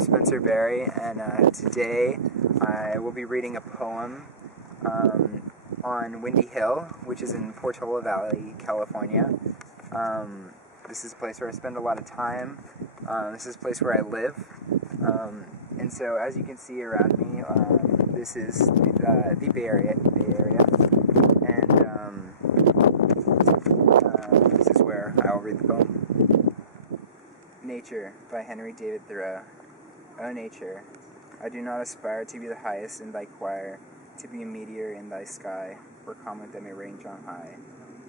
Spencer Berry, and today I will be reading a poem on Windy Hill, which is in Portola Valley, California. This is a place where I spend a lot of time. This is a place where I live. And so, as you can see around me, this is the Bay Area, and this is where I'll read the poem. Nature, by Henry David Thoreau. O nature, I do not aspire to be the highest in thy choir, to be a meteor in thy sky, or comet that may range on high,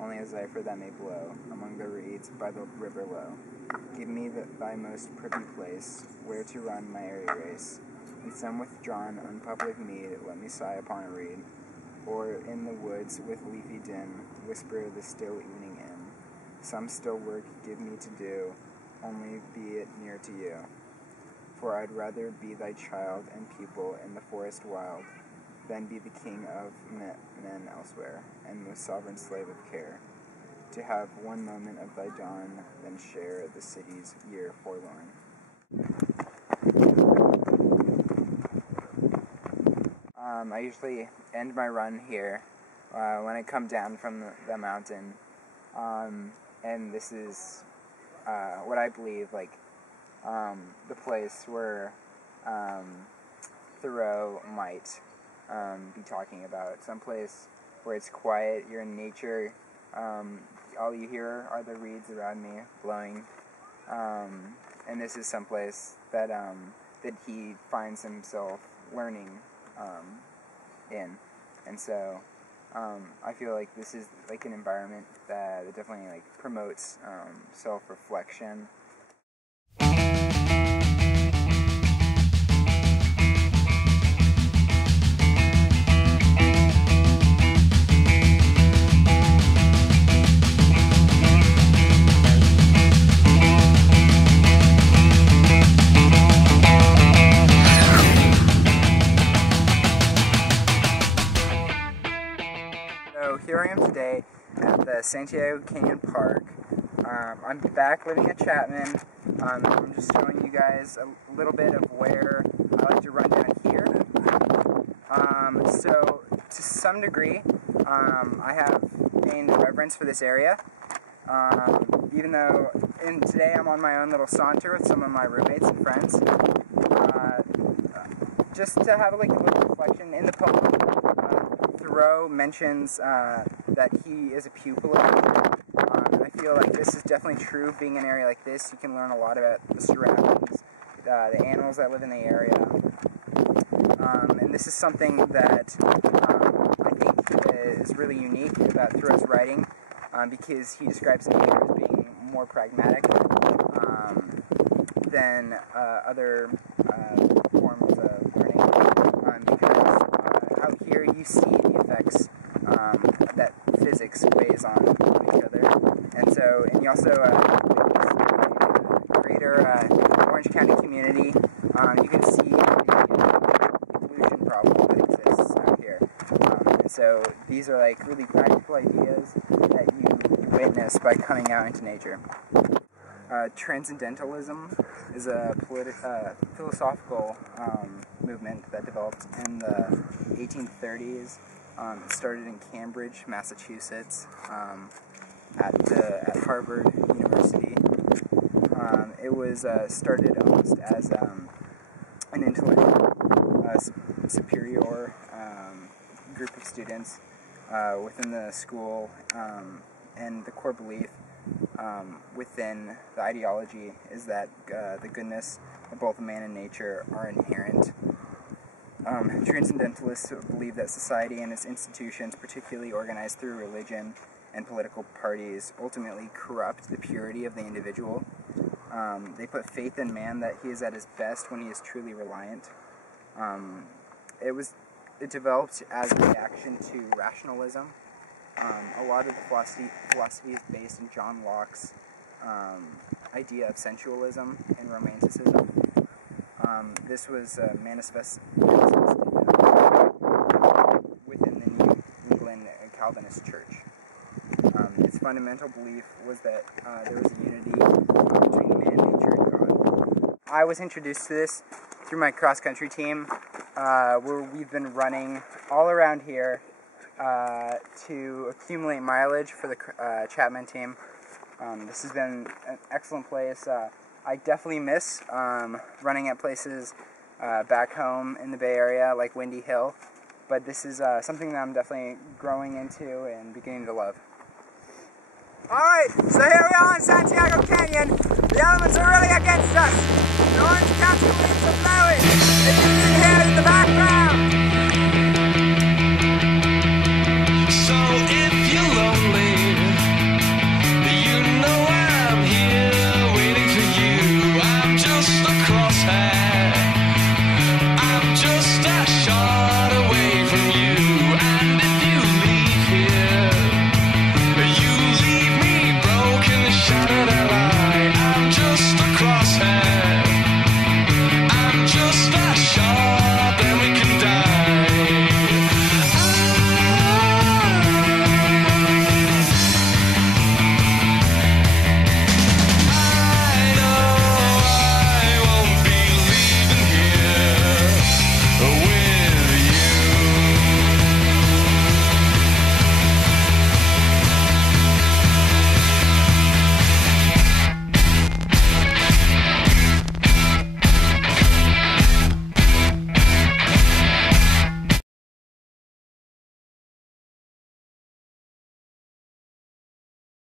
only a zephyr that may blow among the reeds by the river low. Give me thy most privy place, where to run my airy race. In some withdrawn, unpublic mead, let me sigh upon a reed, or in the woods with leafy dim, whisper the still evening in. Some still work give me to do, only be it near to you. For I'd rather be thy child and pupil in the forest wild, than be the king of men elsewhere, and most sovereign slave of care. To have one moment of thy dawn, then share the city's year forlorn. I usually end my run here when I come down from the mountain, and this is what I believe the place where Thoreau might be talking about. Someplace where it's quiet, you're in nature, all you hear are the reeds around me blowing, and this is someplace that he finds himself learning in, and so I feel like this is like an environment that definitely promotes self-reflection. So here I am today at the Santiago Canyon Park. I'm back living at Chapman. I'm just showing you guys a little bit of where I like to run down here. So to some degree, I have gained reverence for this area. Even though today I'm on my own little saunter with some of my roommates and friends. Just to have a little reflection in the poem. Thoreau mentions that he is a pupil of nature, and I feel like this is definitely true. Being in an area like this, you can learn a lot about the surroundings, the animals that live in the area, and this is something that I think is really unique about Thoreau's writing, because he describes nature as being more pragmatic than other forms of learning, because out here you see the effects that physics weighs on each other, and you also greater Orange County community, you can see the pollution problem that exists out here, and so these are really practical ideas that you witness by coming out into nature. Transcendentalism is a philosophical movement that developed in the 1830s. It started in Cambridge, Massachusetts, at Harvard University. It was started almost as an intellectual superior group of students within the school, and the core belief within the ideology is that the goodness of both man and nature are inherent. Transcendentalists believe that society and its institutions, particularly organized through religion and political parties, ultimately corrupt the purity of the individual. They put faith in man that he is at his best when he is truly reliant. It developed as a reaction to rationalism. A lot of the philosophy is based in John Locke's idea of sensualism and romanticism. This was manifested within the New England Calvinist Church. Its fundamental belief was that there was a unity between man, nature, and God. I was introduced to this through my cross-country team, where we've been running all around here to accumulate mileage for the Chapman team. This has been an excellent place. I definitely miss running at places back home in the Bay Area, like Windy Hill, but this is something that I'm definitely growing into and beginning to love. Alright, so here we are in Santiago Canyon. The elements are really against us. The orange country leaves are blowing.